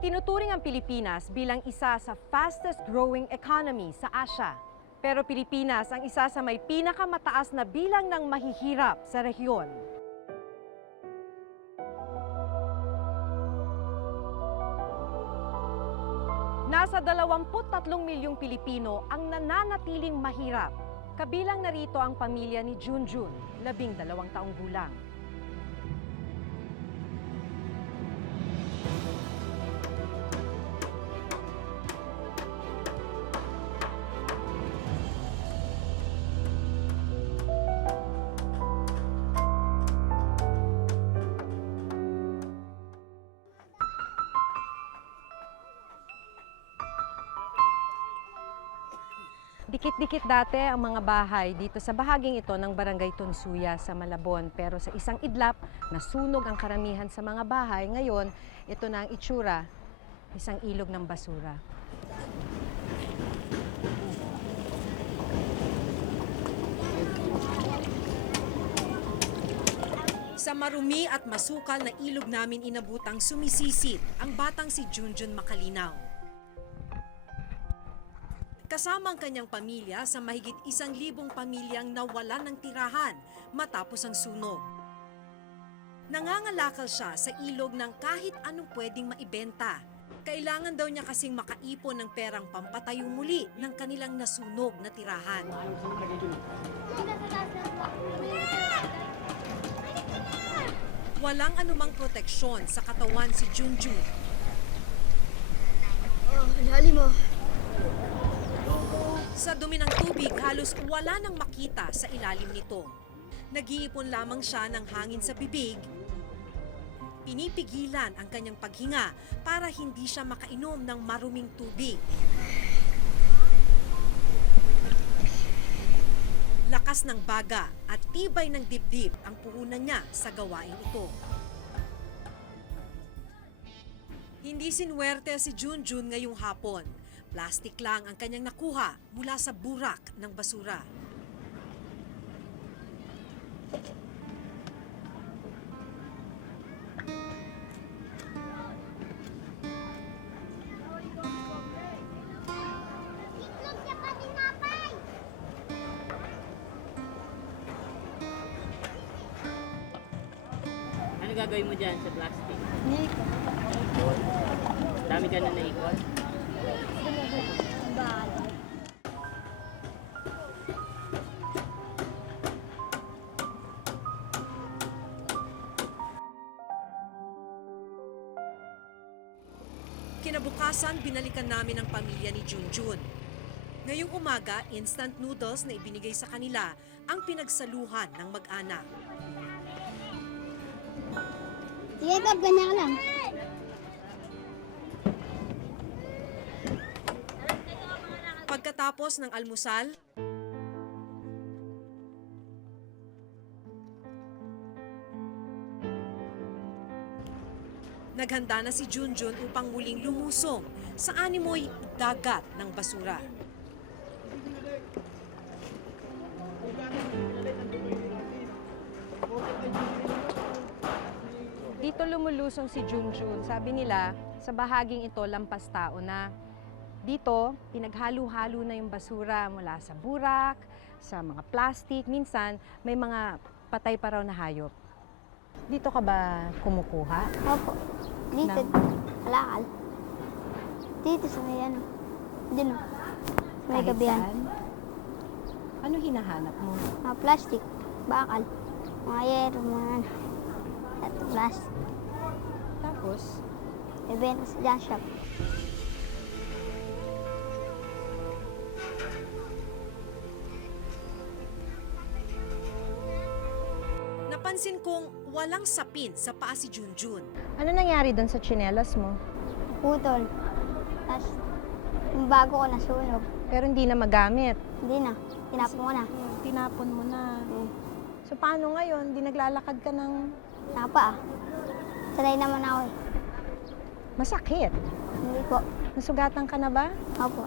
Itinuturing ang Pilipinas bilang isa sa fastest-growing economy sa Asia. Pero Pilipinas ang isa sa may pinakamataas na bilang ng mahihirap sa rehiyon. Nasa 23 milyong Pilipino ang nananatiling mahirap. Kabilang narito ang pamilya ni Junjun, 12 taong gulang. Dikit-dikit dati ang mga bahay dito sa bahaging ito ng Barangay Tunsuya sa Malabon. Pero sa isang idlap, nasunog ang karamihan sa mga bahay. Ngayon, ito na ang itsura, isang ilog ng basura. Sa marumi at masukal na ilog namin inabutang sumisisid ang batang si Junjun Makalinaw. Kasama ang kanyang pamilya sa mahigit 1,000 pamilyang nawalan ng tirahan matapos ang sunog. Nangangalakal siya sa ilog ng kahit anong pwedeng maibenta. Kailangan daw niya kasing makaipon ng perang pampatayo muli ng kanilang nasunog na tirahan. Walang anumang proteksyon sa katawan si Junjun. Dali mo. Sa dumi ng tubig, halos wala nang makita sa ilalim nito. Nag-iipon lamang siya ng hangin sa bibig. Pinipigilan ang kanyang paghinga para hindi siya makainom ng maruming tubig. Lakas ng baga at tibay ng dibdib ang puhunan niya sa gawain ito. Hindi sinwerte si Junjun ngayong hapon. Plastic lang ang kanyang nakuha mula sa burak ng basura. Ano gagawin mo dyan sa plastic? Nico. Dami ka na naikot? Kinabukasan, binalikan namin ang pamilya ni Junjun. Ngayong umaga, instant noodles na ibinigay sa kanila ang pinagsaluhan ng mag-anak. Sige, Gab, ganyan ka lang. Pagkatapos ng almusal, naghanda na si Junjun upang muling lumusong sa animoy dagat ng basura. Dito lumulusong si Junjun. Sabi nila, sa bahaging ito, lampas tao na. Dito, pinaghalo-halo na yung basura mula sa burak, sa mga plastic. Minsan, may mga patay pa raw na hayop. Dito ka ba kumukuha? Opo. Dito, halakal. Dito sa may ano. Dito. May Kahit gabihan. saan? Ano hinahanap mo? Mga plastic, bakal, mga yero, mga ano. At plastic. Tapos, Ibenta sa junk shop. napansin kong walang sapin sa paa si Junjun. Ano nangyari doon sa tsinelas mo? Putol. Tapos, yung bago ko nasunog. Pero hindi na magamit. Hindi na. Tinapon ko na. Tinapon mo na. Hmm. So paano ngayon? Di naglalakad ka ng Napa ah. Sanay naman ako eh. masakit? Hindi po. Nasugatan ka na ba? Opo.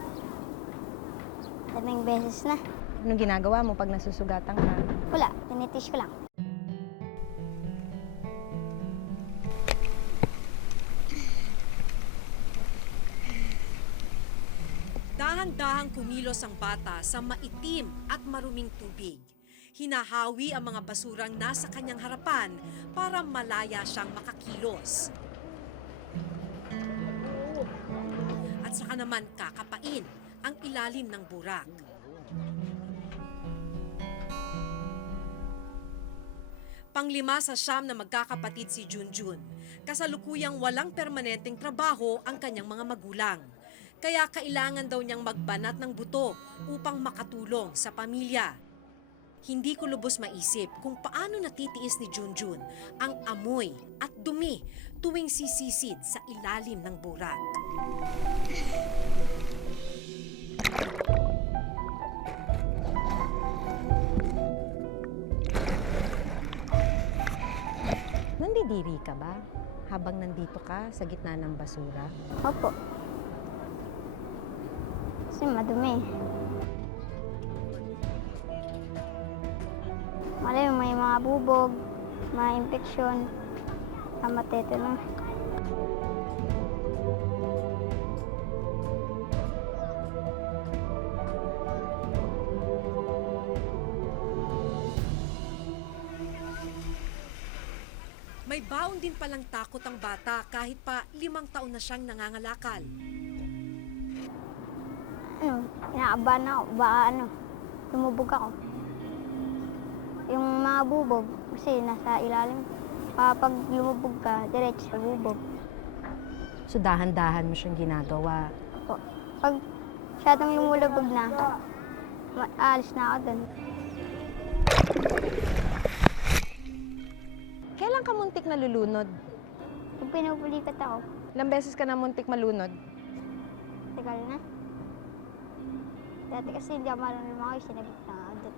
7 beses na. Anong ginagawa mo pag nasusugatan ka? Wala. Tinitish ko lang. Dahan-dahang kumilos ang bata sa maitim at maruming tubig. Hinahawi ang mga basurang nasa kanyang harapan para malaya siyang makakilos. At saka naman kakapain ang ilalim ng burak. Panglima sa siyam na magkakapatid si Junjun. Kasalukuyang walang permanenteng trabaho ang kanyang mga magulang. Kaya kailangan daw niyang magbanat ng buto upang makatulong sa pamilya. Hindi ko lubos maisip kung paano natitiis ni Junjun ang amoy at dumi tuwing sisisid sa ilalim ng burak. Nandidiri ka ba habang nandito ka sa gitna ng basura? Opo. Kasi madumi. Malay mo, may mga bubog, mga infeksyon, matetanong. May baon din palang takot ang bata kahit pa 5 taon na siyang nangangalakal. Inaabahan ako, baka lumubog ako. Yung mga bubog, kasi nasa ilalim. Pag lumubog ka, diretso sa bubog. So dahan-dahan mo siyang ginagawa. Opo. Pag siyatong lumulubog na, alis na ako doon. Kailan ka muntik na lulunod? Pag pinupulikat ako, Ilang beses ka na muntik malunod? tagal na. Dati kasi hindi ako marunong lumangoy, sinabit na ako doon.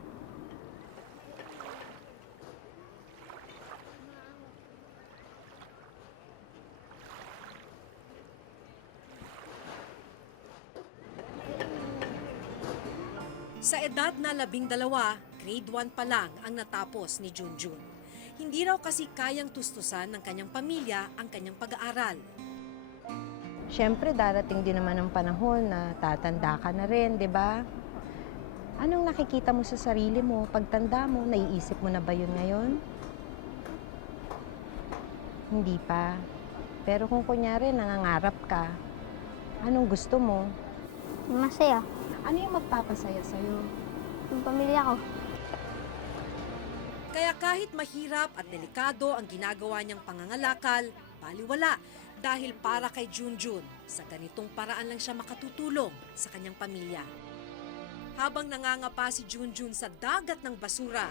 Sa edad na 12, grade 1 pa lang ang natapos ni Junjun. Hindi raw kasi kayang tustusan ng kanyang pamilya ang kanyang pag-aaral. Siyempre, darating din naman ang panahon na tatanda ka na rin, di ba? Anong nakikita mo sa sarili mo? Pagtanda mo, naiisip mo na ba yun ngayon? Hindi pa. Pero kung kunyari, nangangarap ka, anong gusto mo? Masaya. Ano yung magpapasaya sa'yo? Yung pamilya ko. Kaya kahit mahirap at delikado ang ginagawa niyang pangangalakal, baliwala dahil para kay Junjun, sa ganitong paraan lang siya makatutulong sa kanyang pamilya. Habang nangangapa si Junjun sa dagat ng basura,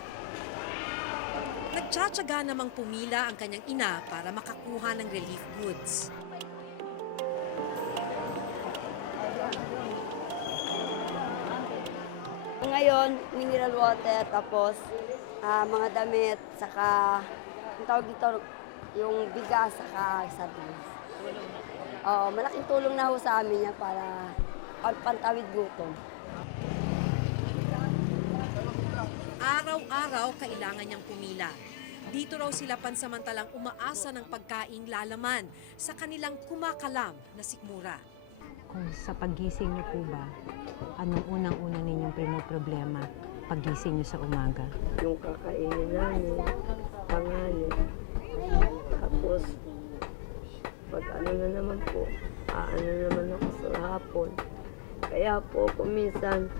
nagtsatsaga namang pumila ang kanyang ina para makakuha ng relief goods. Ngayon, mineral water, tapos mga damit, saka ang tawag dito, yung bigas, saka sardines. Malaking tulong na ho sa amin yan para pantawid gutom. Araw-araw kailangan niyang pumila. Dito raw sila pansamantalang umaasa ng pagkaing lalaman sa kanilang kumakalam na sikmura. Kung sa paggising niyo po ba, anong unang-una ninyong problema paggising niyo sa umaga? Yung kakainin namin, tanghali. Tapos, pag ano na naman po, ano naman ako sa hapon. Kaya po, kuminsan,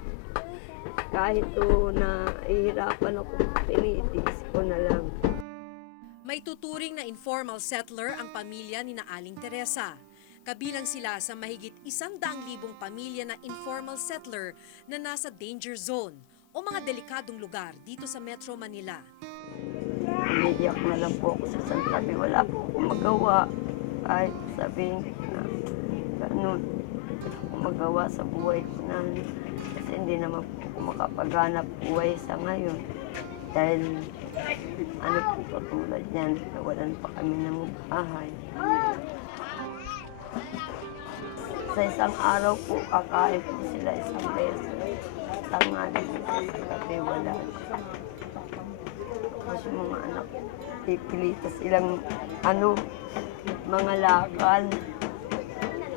kahit to na ihirapan ako, tinitiis ko na lang. May tuturing na informal settler ang pamilya ni na Aling Teresa. Kabilang sila sa mahigit 100,000 pamilya na informal settler na nasa danger zone o mga delikadong lugar dito sa Metro Manila. Umiiyak na lang po ako sa santabi. Wala po akong magawa. Kahit sabihin na ganun, akong magawa sa buhay ko na. Kasi hindi naman po ako makapaghanap buhay sa ngayon. Dahil ano po katulad yan, nawalan pa kami ng bahay. Sa isang araw po, kakain po sila isang beses. Tanghali po sa gabi, wala. Kasi mga anak, pipilita silang mga lakal.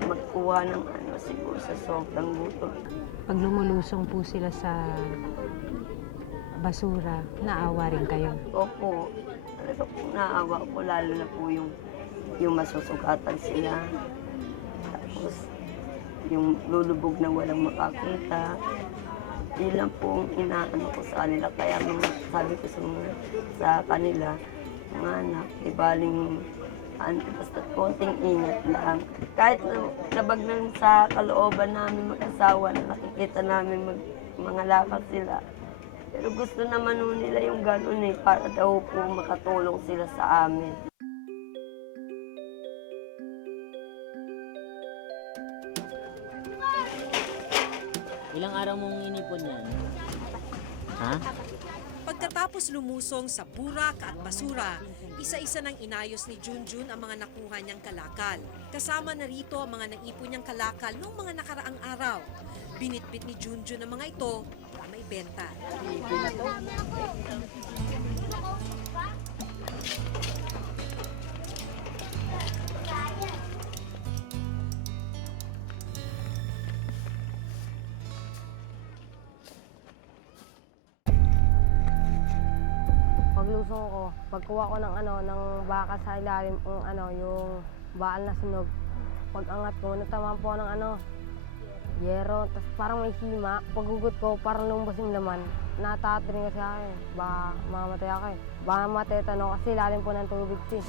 Magkuha ng siguro sa sobrang gutom. Pag lumulusong po sila sa basura, naawa rin kayo. Opo, talaga po naawa ko, lalo na po yung masusugatan sila. Tapos, yung lulubog na walang makakita. Yun lang po ang inaano ko sa kanila. Kaya sabi ko sa kanila, mga anak, ibaling basta konting ingat lang. Kahit labag lang sa kalooban namin mag-asawa na nakikita namin mga lakad sila. Pero gusto naman nun nila yung gano'n para daw po makatulong sila sa amin. Ilang araw mong inipon yan? Ha? Pagkatapos lumusong sa burak at basura, isa-isa nang inayos ni Junjun ang mga nakuha niyang kalakal. Kasama na rito ang mga naipon niyang kalakal noong mga nakaraang araw. Binitbit ni Junjun ang mga ito para maibenta. Paglusong ko, pagkuha ko ng ng baka sa ilalim, yung baal na sunog. Pag-angat ko, natamaan po ng yero, tapos parang may hima. Paghugot ko, parang lumabas yung laman. Natatat rin kasi ako baka mamatay ako Baka mamatay kasi ilalim po ng tubig siya.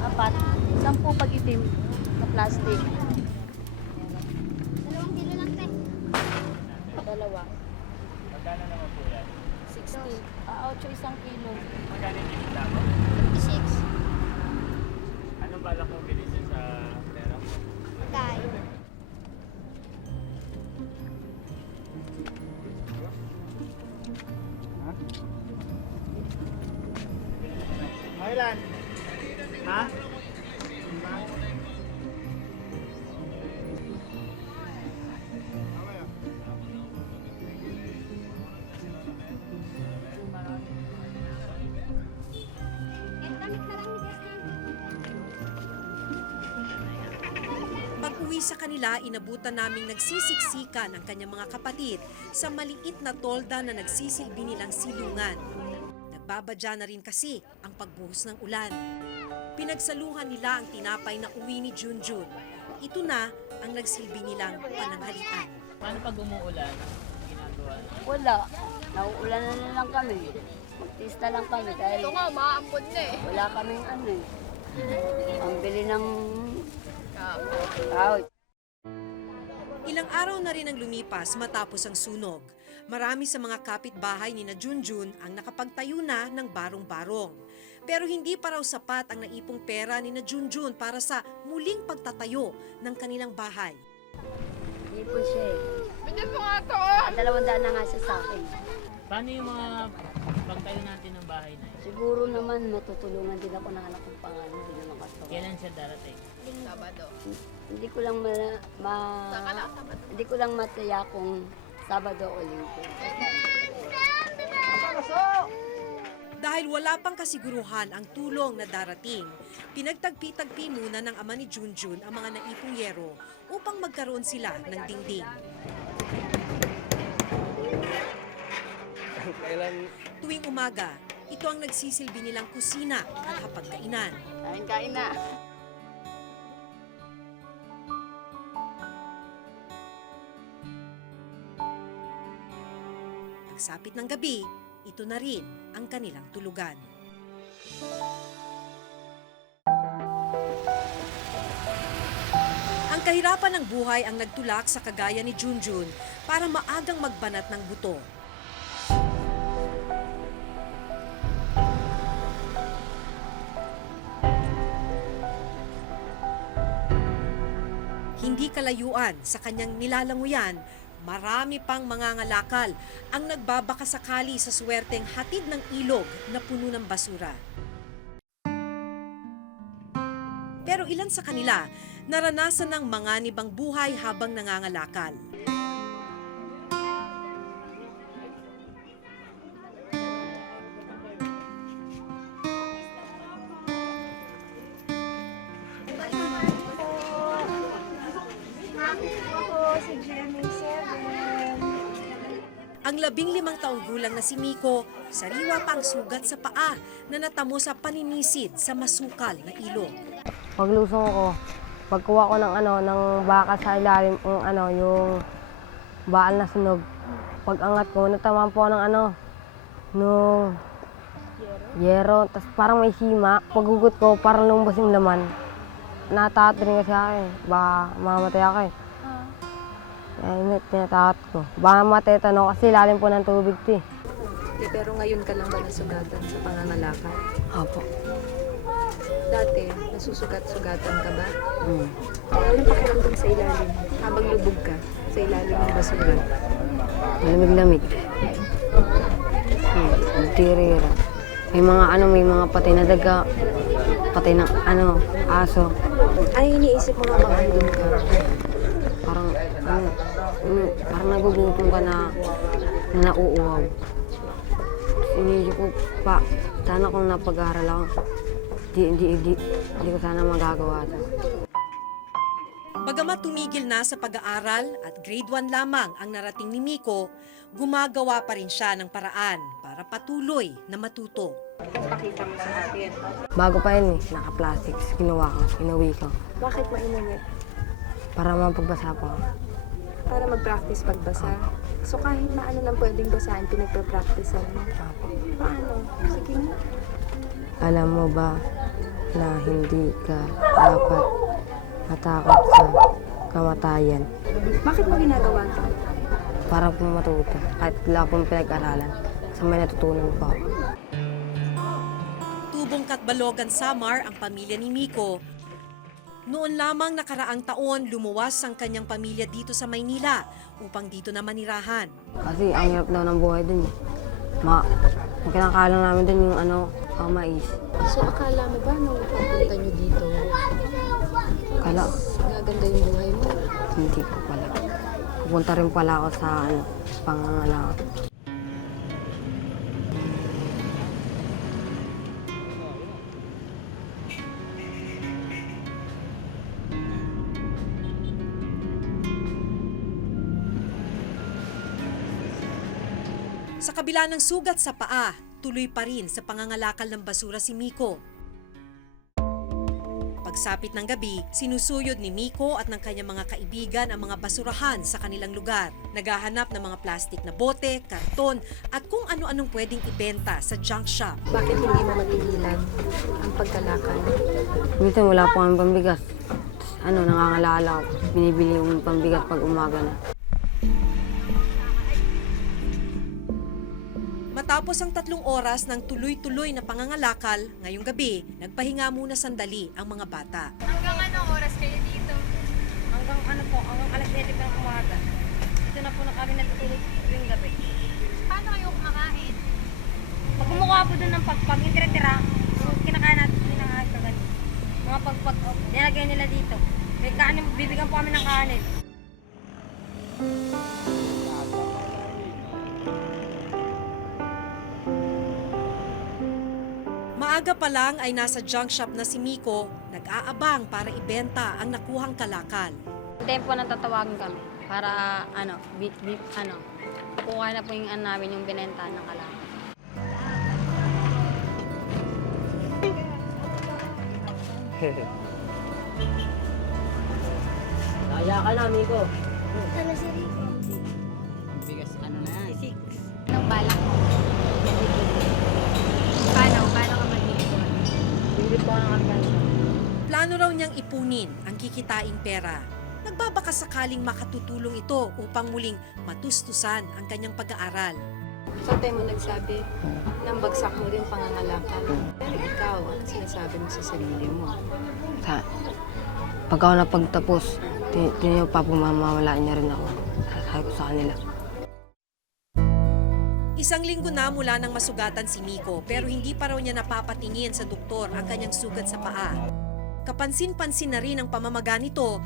Apat, 10 pag-itim na plastic. 2 kilo lang, te. Dalawa. Magkano naman po yan? 60. 8 isang kilo. Magkano yung tinita mo? 56. Anong balak mo bilisin sa pera mo? Kaya. Mailan? Ha? Pag-uwi sa kanila, inabutan naming nagsisiksikan ang kanyang mga kapatid sa maliit na tolda na nagsisilbi nilang silungan. Nagbabadya na rin kasi ang pagbuhos ng ulan. Pinagsaluhan nila ang tinapay na uwi ni Junjun. Ito na ang nagsilbi nilang pananghalian. Paano pag umuulan? Ginagawa na? Wala. Nauulan na lang kami. Magtista lang kami dahil Ito nga, maaambon na eh. wala kaming Ang bili ng kahoy. Ilang araw na rin ang lumipas matapos ang sunog. Marami sa mga kapitbahay ni na Junjun ang nakapagtayo na ng barong-barong. Pero hindi pa raw sapat ang naipong pera ni na Junjun para sa muling pagtatayo ng kanilang bahay. Ipon siya eh. Bigyan mo nga ito. 200 na nga siya sa akin. Paano yung mga pagtayo natin ng bahay na yun? Siguro naman matutulungan din ako ng anak kong pangalan. Hindi naman kaso. Kailan siya darating? Sabado. Hindi ko lang hindi ko lang mataya kung Sabado o Linggo. Dahil wala pang kasiguruhan ang tulong na darating, pinagtagpi-tagpi muna ng ama ni Junjun ang mga naipong yero upang magkaroon sila ng dingding. Tuwing umaga, ito ang nagsisilbi nilang kusina at hapagkainan. Kain na. Pagsapit ng gabi, ito na rin ang kanilang tulugan. Ang kahirapan ng buhay ang nagtulak sa kagaya ni Junjun para maagang magbanat ng buto. Hindi hindi kalayuan sa kanyang nilalanguyan, marami pang mangangalakal ang nagbabakasakali sa swerteng hatid ng ilog na puno ng basura. Pero ilan sa kanila naranasan ng manganibang buhay habang nangangalakal. Ang 15 taong gulang na si Miko, sariwa pa ang sugat sa paa na natamo sa paninisid sa masukal na ilog. Paglusong ko, pagkuha ko ng baka sa ilalim, yung baal na sunog. Pag-angat ko, natamaan po ng nung yero. Tapos parang may hima. Paghugot ko, parang lumabas yung laman. Natatakot rin kasi ako eh. Baka mamatay ako eh. Kaya tinatakot ko. Baka matay tanong kasi lalim po ng tubig ito eh. Pero ngayon ka lang ba nasugatan sa pangangalakal? Opo. Dati, nasusugat-sugatan ka ba? Anong pakiramdam sa ilalim? Habang lubog ka sa ilalim ng basura? Malamig-lamig. Tirira. May mga patay na daga, patay ng aso. Ano iniisip mo habang andun ka? Parang nagugutom ka na nauuwaw. Iniisip ko pa, sana kung napag-aaral ako, di ko sana magagawa ito. Bagamat tumigil na sa pag-aaral at grade 1 lamang ang narating ni Miko, gumagawa pa rin siya ng paraan para patuloy na matuto. Pakita mo sa akin. Bago pa yun naka-plastics, inuwi ko. Bakit mainamit? Para mapagbasa po. Para mag-practice pagbasa. So kahit na ano lang pwedeng basahin, pinagpa-practicean mo. Paano? Sige na. Alam mo ba na hindi ka dapat matakot sa kamatayan? Bakit mo ginagawa ito? Para po matuto. Kahit wala pong pinag-aralan, sa may natutunan po ako. Tubong Katbalogan Samar ang pamilya ni Miko. Noon lamang nakaraang taon, lumuwas ang kanyang pamilya dito sa Maynila upang dito na manirahan. Kasi ang hirap daw ng buhay din. Ang kinakalang namin din yung mais. So akala mo ba nung pagpunta nyo dito, Kala, gaganda yung buhay mo? hindi ko pala. Pupunta rin pala ako sa pangangalakal. Sa kabila ng sugat sa paa, tuloy pa rin sa pangangalakal ng basura si Miko. Pagsapit ng gabi, sinusuyod ni Miko at ng kanyang mga kaibigan ang mga basurahan sa kanilang lugar. Naghahanap ng mga plastik na bote, karton at kung ano-anong pwedeng ibenta sa junk shop. Bakit hindi mo matigilan ang pagkalakal? Minsan wala po kami pambigas. Nangangalala ako. Binibili yung pambigas pag umaga na. Matapos ang 3 oras ng tuloy-tuloy na pangangalakal, ngayong gabi, nagpahinga muna sandali ang mga bata. Hanggang anong oras kayo dito? Hanggang alas 7 pa ng umaga. Dito na po na kami natutulog tuwing gabi. Paano kayo kumakain? Pag kumukuha po doon ng pagpag, yung tira-tira, so kinakain natin ka ganun. Mga pagpag, nilagay nila dito. May kanin, bibigyan po kami ng kanin. Maaga pa lang ay nasa junk shop na si Miko, nag-aabang para ibenta ang nakuhang kalakal. Tempo na tatawagan kami para kukuha na po yung namin yung binenta ng kalakal. Kaya ka na, Miko. Anong balak mo? Paano ka mag-iipon? Bibili po ng alkansa. Plano raw niyang ipunin ang kikitaing pera. Nagbabaka sakaling makatutulong ito upang muling matustusan ang kanyang pag-aaral. Sa time mo nagsabi, nambagsak mo rin pangangalakal. Pero ikaw, ano sinasabi mo sa sarili mo? Pag ako napagtapos, Pinapapamamawalaan niya rin ako. Sabi ko sa kanila. Isang linggo na mula nang masugatan si Miko pero hindi pa raw niya napapatingin sa doktor ang kanyang sugat sa paa. Kapansin-pansin na rin ang pamamaga nito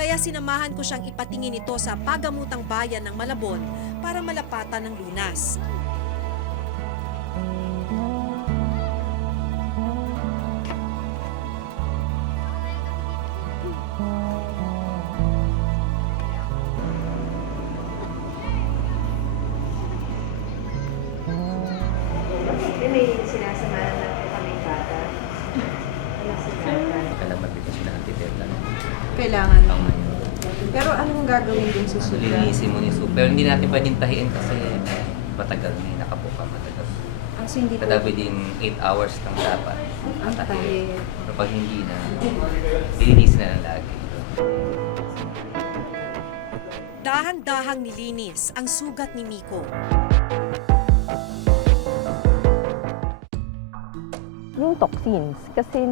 kaya sinamahan ko siyang ipatingin ito sa pagamutang bayan ng Malabon para malapatan ng lunas. May sinasamahan na po kami bata. Kailangan magbigay sila ng titetan. Kailangan. Pero anong gagawin din sa sugat? Linisin mo ni Sue. Pero hindi natin pwedeng tahiin kasi matagal na nakapuka matagal. So hindi po. Kada within 8 hours lang dapat Ang tahiin. tahi. Pero pag hindi na, linisin na lang lagi. Dahan-dahang nilinis ang sugat ni Miko. Yung toxins, kasi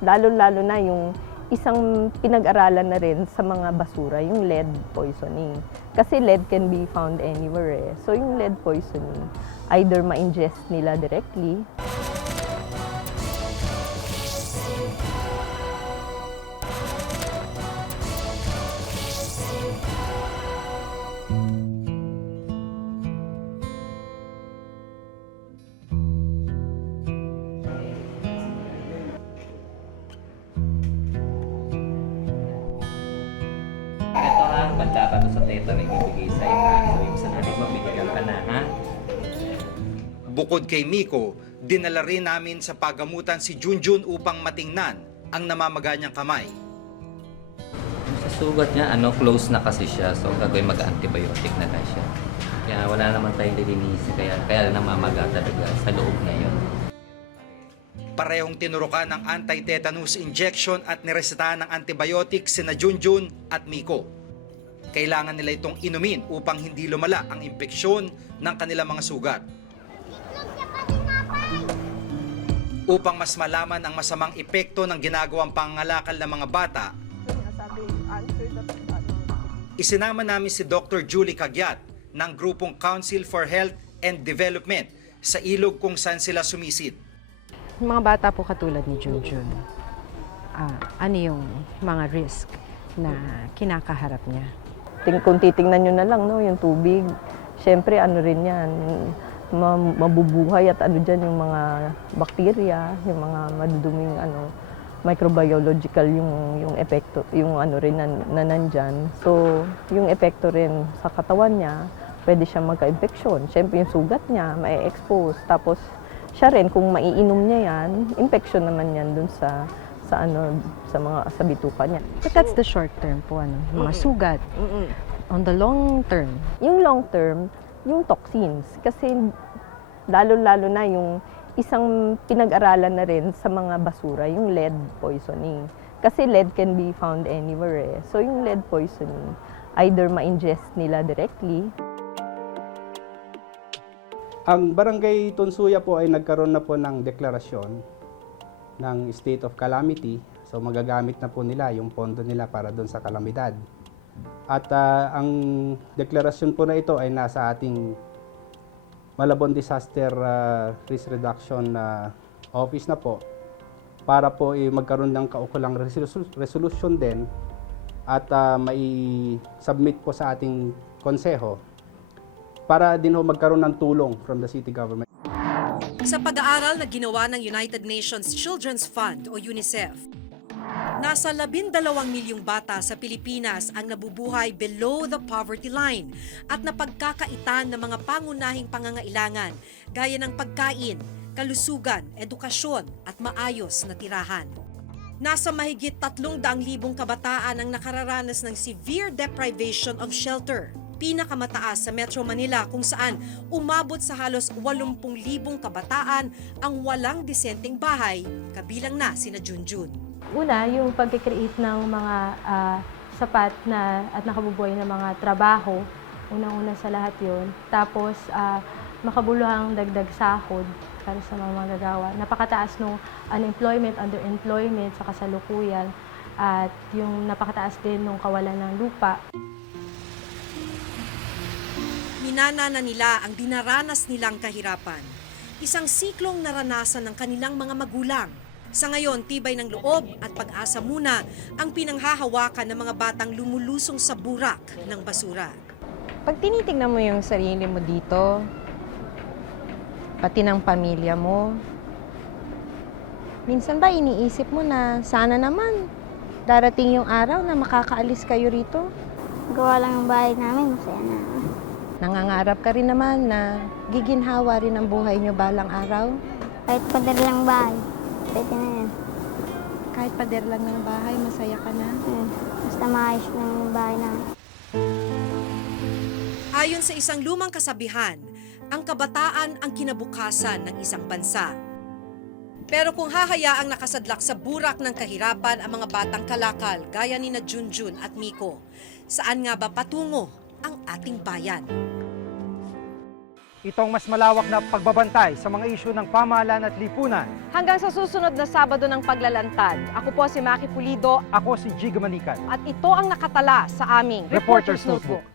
lalo-lalo na yung isang pinag-aralan na rin sa mga basura, yung lead poisoning. Kasi lead can be found anywhere eh. So yung lead poisoning, either ma-ingest nila directly, Ito ha, banda ka to sa teta na ibibigay sa'yo ha. So yung sa natin mo, binigyan ka na ha. Bukod kay Miko, dinala rin namin sa pagamutan si Junjun upang matingnan ang namamaga niyang kamay. Sa sugat niya, close na kasi siya. So gagawin mag-antibiotic na lang siya. Kaya wala naman tayong lilinisin. Kaya namamaga talaga sa loob na yun. Parehong tinurukan ng anti-tetanus injection at niresetahan ng antibiotic sina Junjun at Miko. Kailangan nila itong inumin upang hindi lumala ang impeksyon ng kanilang mga sugat. Upang mas malaman ang masamang epekto ng ginagawang pangangalakal ng mga bata, isinama namin si Dr. Julie Cagyat ng grupong Council for Health and Development sa ilog kung saan sila sumisid. Mga bata po katulad ni Junjun, ano yung mga risk na kinakaharap niya? kung titingnan nyo na lang, no, yung tubig, syempre ano rin yan, mabubuhay at ano dyan yung mga bakterya, yung mga maduduming microbiological yung epekto, yung ano rin na nandyan. So, yung epekto rin sa katawan niya, pwede siya magka-infeksyon. Syempre yung sugat niya, ma-expose. Tapos, siya rin, kung maiinom niya yan, infection naman yan dun sa bituka niya. But that's the short term po, mga sugat. On the long term? Yung long term, yung toxins. Kasi lalo-lalo na yung isang pinag-aralan na rin sa mga basura, yung lead poisoning. Kasi lead can be found anywhere eh. So yung lead poisoning, either ma-ingest nila directly. Ang Barangay Tunsuya po ay nagkaroon na po ng deklarasyon ng state of calamity. So magagamit na po nila yung pondo nila para doon sa kalamidad. At ang deklarasyon po na ito ay nasa ating Malabon Disaster Risk Reduction Office na po para po magkaroon ng kaukulang resolution din at mai-submit po sa ating konseho para din ho magkaroon ng tulong from the city government. Sa pag-aaral na ginawa ng United Nations Children's Fund o UNICEF, nasa 12 milyong bata sa Pilipinas ang nabubuhay below the poverty line at napagkakaitan ng mga pangunahing pangangailangan gaya ng pagkain, kalusugan, edukasyon at maayos na tirahan. Nasa mahigit 300,000 kabataan ang nakararanas ng severe deprivation of shelter. Pinakamataas sa Metro Manila kung saan umabot sa halos 80,000 kabataan ang walang disenteng bahay, kabilang na sina Junjun. Una, yung pag-create ng mga sapat na at nakabubuhay na mga trabaho. Unang-una sa lahat yun. Tapos, makabuluhang dagdag sahod para sa mga magagawa. Napakataas ng unemployment, underemployment sa kasalukuyan. at yung napakataas din ng kawalan ng lupa. Minana na nila ang dinaranas nilang kahirapan. Isang siklong naranasan ng kanilang mga magulang. Sa ngayon, tibay ng loob at pag-asa muna ang pinanghahawakan ng mga batang lumulusong sa burak ng basura. Pag tinitingnan mo yung sarili mo dito, pati ng pamilya mo, minsan ba iniisip mo na sana naman darating yung araw na makakaalis kayo rito? Gawa lang yung bahay namin, masaya na. Nangangarap ka rin naman na giginhawa rin ang buhay nyo balang araw? Kahit pader lang bahay, pwede na yan. Kahit pader lang ng bahay, masaya ka na? Basta maayos lang yung bahay namin. Ayon sa isang lumang kasabihan, ang kabataan ang kinabukasan ng isang bansa. Pero kung hahayaang nakasadlak sa burak ng kahirapan ang mga batang kalakal gaya ni na Junjun at Miko, saan nga ba patungo ang ating bayan? Itong mas malawak na pagbabantay sa mga isyu ng pamahalaan at lipunan. Hanggang sa susunod na Sabado ng Paglalantad, ako po si Maki Pulido. Ako si Jigo Manikan. At ito ang nakatala sa aming Reporter's Notebook.